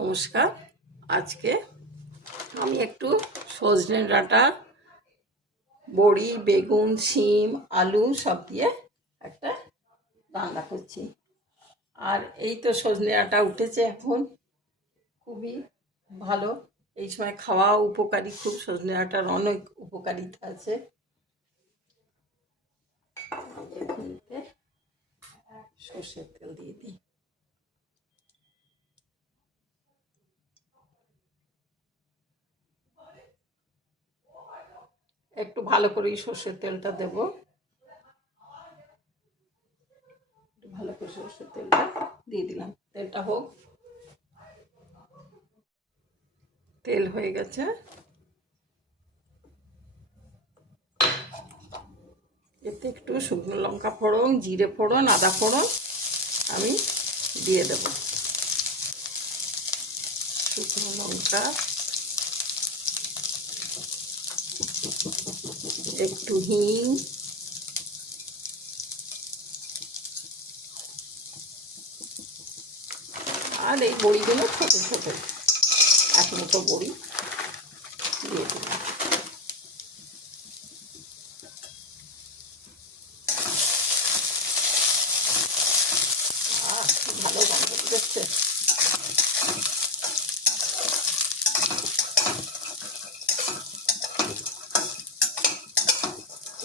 নমস্কার। আজকে আমি একটু সজনে ডাঁটা, বড়ি, বেগুন, শিম, আলু সব দিয়ে একটা রান্না করছি। আর এই তো সজনে ডাঁটা উঠেছে এখন, খুবই ভালো। এই সময় খাওয়া উপকারী, খুব সজনে ডাঁটার অনেক উপকারিতা আছে। এখানে সর্ষের তেল দিয়ে দিই। একটু ভালো করে সর্ষের তেলটা দেবো। ভালো করে সর্ষের তেলটা দিয়ে দিলাম। তেলটা হোক। তেল হয়ে গেছে। এতে একটু শুকনো লঙ্কা ফোড়ন, জিরে ফোড়ন, আদা ফোড়ন আমি দিয়ে দেব। শুকনো লঙ্কা, একটু হিং, আর এই বড়িগুলো ছোট ছোট এক মুঠো বড়ি দিয়ে দিলাম। ভালো গন্ধ বেরোচ্ছে।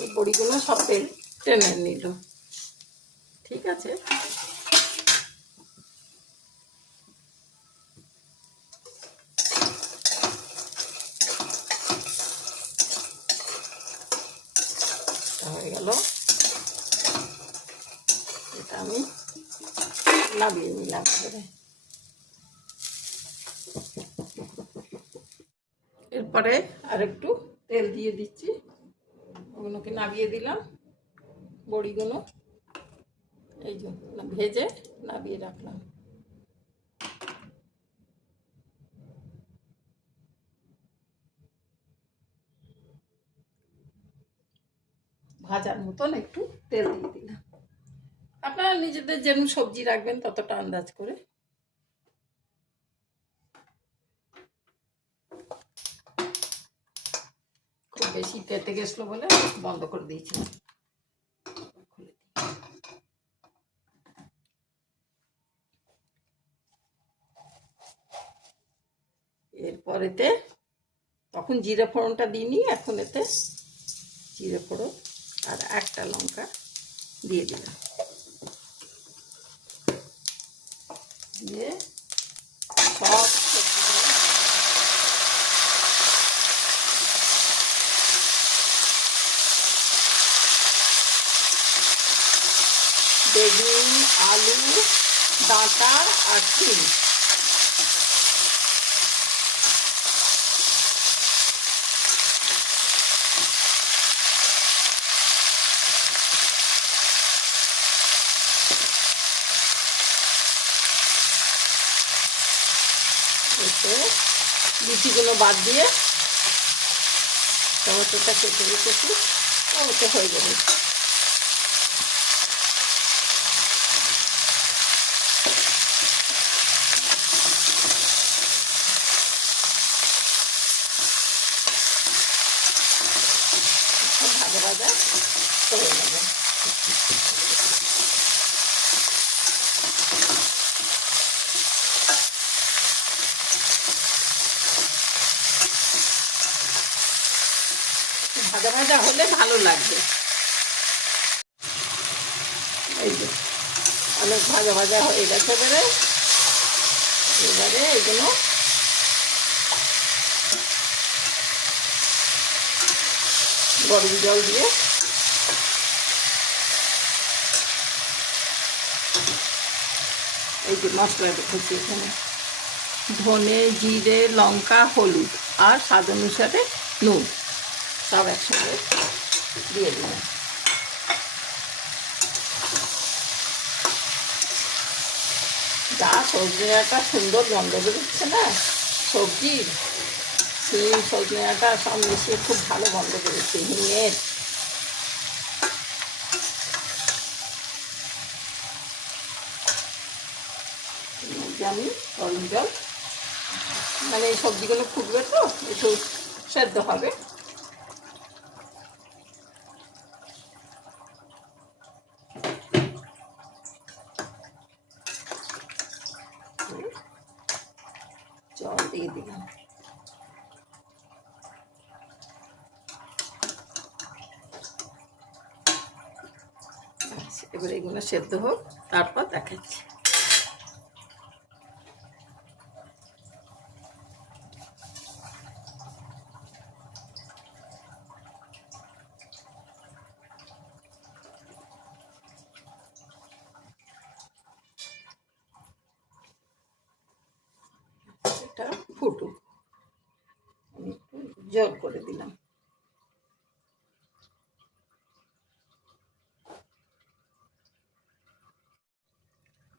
এই বড়িগুলো সব তেল টেনে নিল। ঠিক আছে, হয়ে গেল। এটা আমি নামিয়ে নিলাম। এরপরে আর একটু তেল দিয়ে দিচ্ছি, ওগুলোকে নামিয়ে দিলাম। বড়িগুলো এই যে ভেজে নামিয়ে রাখলাম। ভাজার মতন একটু তেল দিয়ে দিলাম। আপনারা নিজেদের যেরকম সবজি রাখবেন ততটা আন্দাজ করে। খুব বেশি তেতে গেছিলো বলে বন্ধ করে দিয়েছিলাম। এরপরেতে তখন জিরে ফোড়নটা দিইনি, এখন এতে জিরে ফোড়ন আর একটা লঙ্কা দিয়ে দিলাম। দিয়ে সব বেগুন, আলু, ডাঁটা আর শিম এতে বিচিগুলো বাদ দিয়ে টমেটোটা কেটে রেখেছি, ওতে হয়ে যাবে। ভাজা ভাজা হয়ে যাবে। ভাজা ভাজা হলে ভালো লাগবে। এই যে অনেক ভাজা ভাজা হয়ে গেছে। এবারে এগুলো গরম জল দিয়ে এই যে মশলা রেখেছি এখানে, ধনে, জিরে, লঙ্কা, হলুদ আর স্বাদ অনুসারে নুন সব একসঙ্গে দিয়ে দিলাম। যা সজনে ডাঁটা সুন্দর গন্ধ বেরোচ্ছে না সবজির, শিম সজনে ডাঁটা সব মিশিয়ে খুব ভালো গন্ধ বেরোচ্ছে হিঙের। আমি গরম জল মানে এই সবজিগুলো ফুটবে তো একটু সেদ্ধ হবে। জল দিয়ে দিলাম। এবার এগুলো সেদ্ধ হোক, তারপর দেখাচ্ছি। এটা ফুটুক, আমি একটু জল করে দিলাম।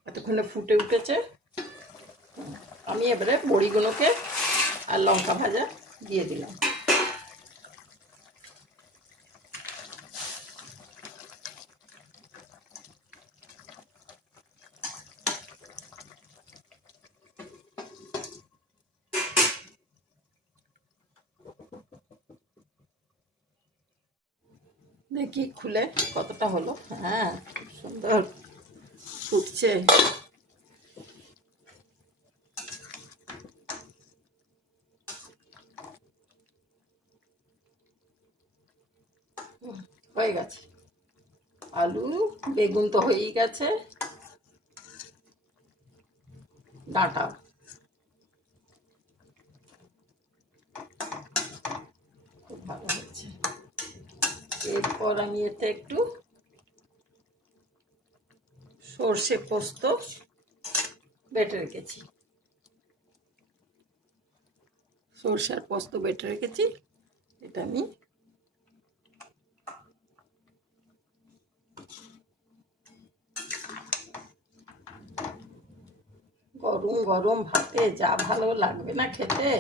এতক্ষণে ফুটে উঠেছে। আমি এবারে বড়িগুলোকে আর লঙ্কা ভাজা দিয়ে দিলাম। দেখি খুলে কতটা হলো। হ্যাঁ, খুব সুন্দর ফুটছে। হয়ে গেছে। আলু বেগুন তো হয়েই গেছে, ডাঁটা খুব ভালো হচ্ছে। এরপর আমি এতে একটু সর্ষে পোস্ত বেটে রেখেছি, সর্ষে আর পোস্ত বেটে রেখেছি, এটা আমি গরম গরম ভাতে যা ভালো লাগবে না খেতে।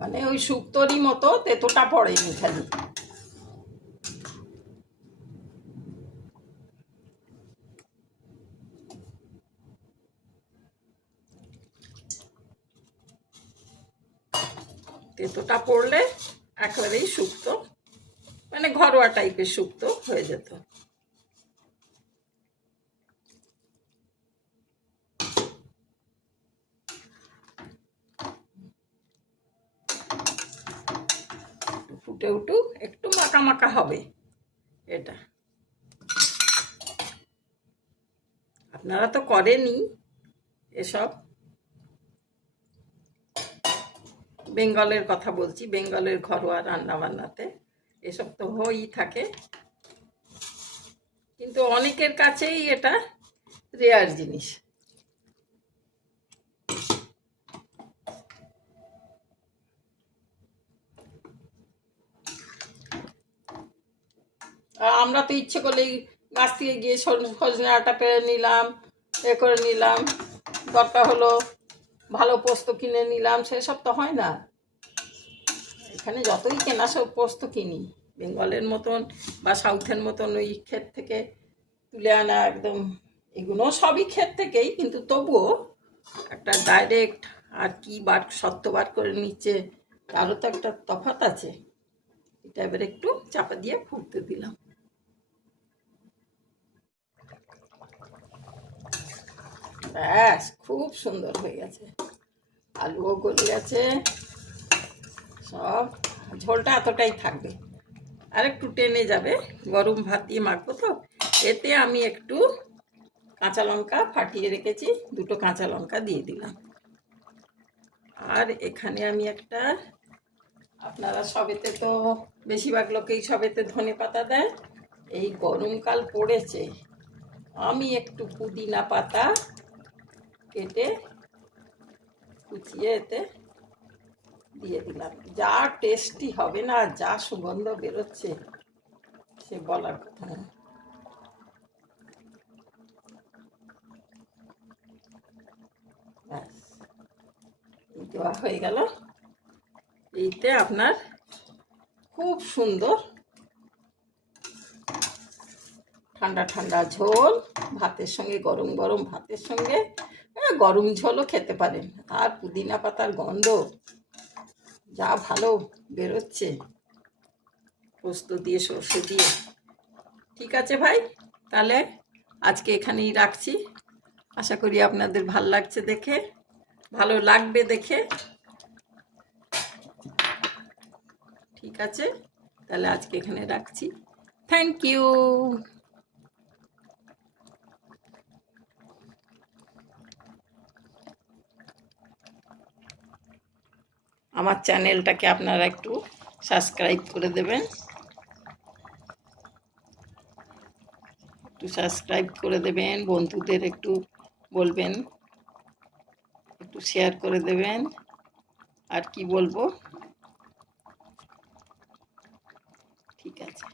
মানে ওই শুক্তোরই মতো তেতোটা পড়েনি খালি। তেতোটা পড়লে একেবারেই শুক্তো, মানে ঘরোয়া টাইপের শুক্তো হয়ে যেত। ফুটে উঠুক, একটু মাখা মাখা হবে এটা। আপনারা তো করেনই এসব, বেঙ্গলের কথা বলছি, বেঙ্গলের ঘরোয়া রান্না বান্নাতে এসব তো হয়েই থাকে, কিন্তু অনেকের কাছেই এটা রেয়ার জিনিস। আমরা তো ইচ্ছে করলেই গাছ থেকে গিয়ে সজনে ডাঁটা পেরে নিলাম, এ করে নিলাম, দরকার হলো ভালো পোস্ত কিনে নিলাম, সেসব তো হয় না। এখানে যতই কেনা সব পোস্ত কিনি, বেঙ্গলের মতন বা সাউথের মতন ওই ক্ষেত থেকে তুলে আনা একদম, এগুলো সবই ক্ষেত থেকেই, কিন্তু তবুও একটা ডাইরেক্ট আর কি বার সত্য বার করে নিচ্ছে, তারও তো একটা তফাৎ আছে। এটা এবার একটু চাপা দিয়ে ফুটতে দিলাম। ব্যাস, খুব সুন্দর হয়ে গেছে, আলুও গলে গেছে সব। ঝোলটা এতটাই থাকবে, আর একটু টেনে যাবে, গরম ভাত দিয়ে মাখবো তো। এতে আমি একটু কাঁচা লঙ্কা ফাটিয়ে রেখেছি, দুটো কাঁচা লঙ্কা দিয়ে দিলাম। আর এখানে আমি একটা, আপনারা সবেতে তো বেশিরভাগ লোকেই সবেতে ধনে পাতা দেয়, এই গরমকাল পড়েছে, আমি একটু পুদিনা পাতা কেটে কুচিয়ে এতে দিয়ে দিলাম। যা টেস্টি হবে না, যা সুগন্ধ বেরোচ্ছে সে বলার কথা না। ব্যাস, দেওয়া হয়ে গেল। এইতে আপনার খুব সুন্দর ঠান্ডা ঠান্ডা ঝোল ভাতের সঙ্গে, গরম গরম ভাতের সঙ্গে গরম ঝোলও খেতে পারেন। আর পুদিনা পাতার গন্ধ যা ভালো বেরোচ্ছে পোস্ত দিয়ে, সর্ষে দিয়ে। ঠিক আছে ভাই, তাহলে আজকে এখানেই রাখছি। আশা করি আপনাদের ভালো লাগছে দেখে, ভালো লাগবে দেখে। ঠিক আছে, তাহলে আজকে এখানে রাখছি। Thank you. আমার চ্যানেলটাকে আপনারা একটু সাবস্ক্রাইব করে দেবেন, একটু সাবস্ক্রাইব করে দেবেন, বন্ধুদের একটু বলবেন, একটু শেয়ার করে দেবেন। আর কি বলবো, ঠিক আছে।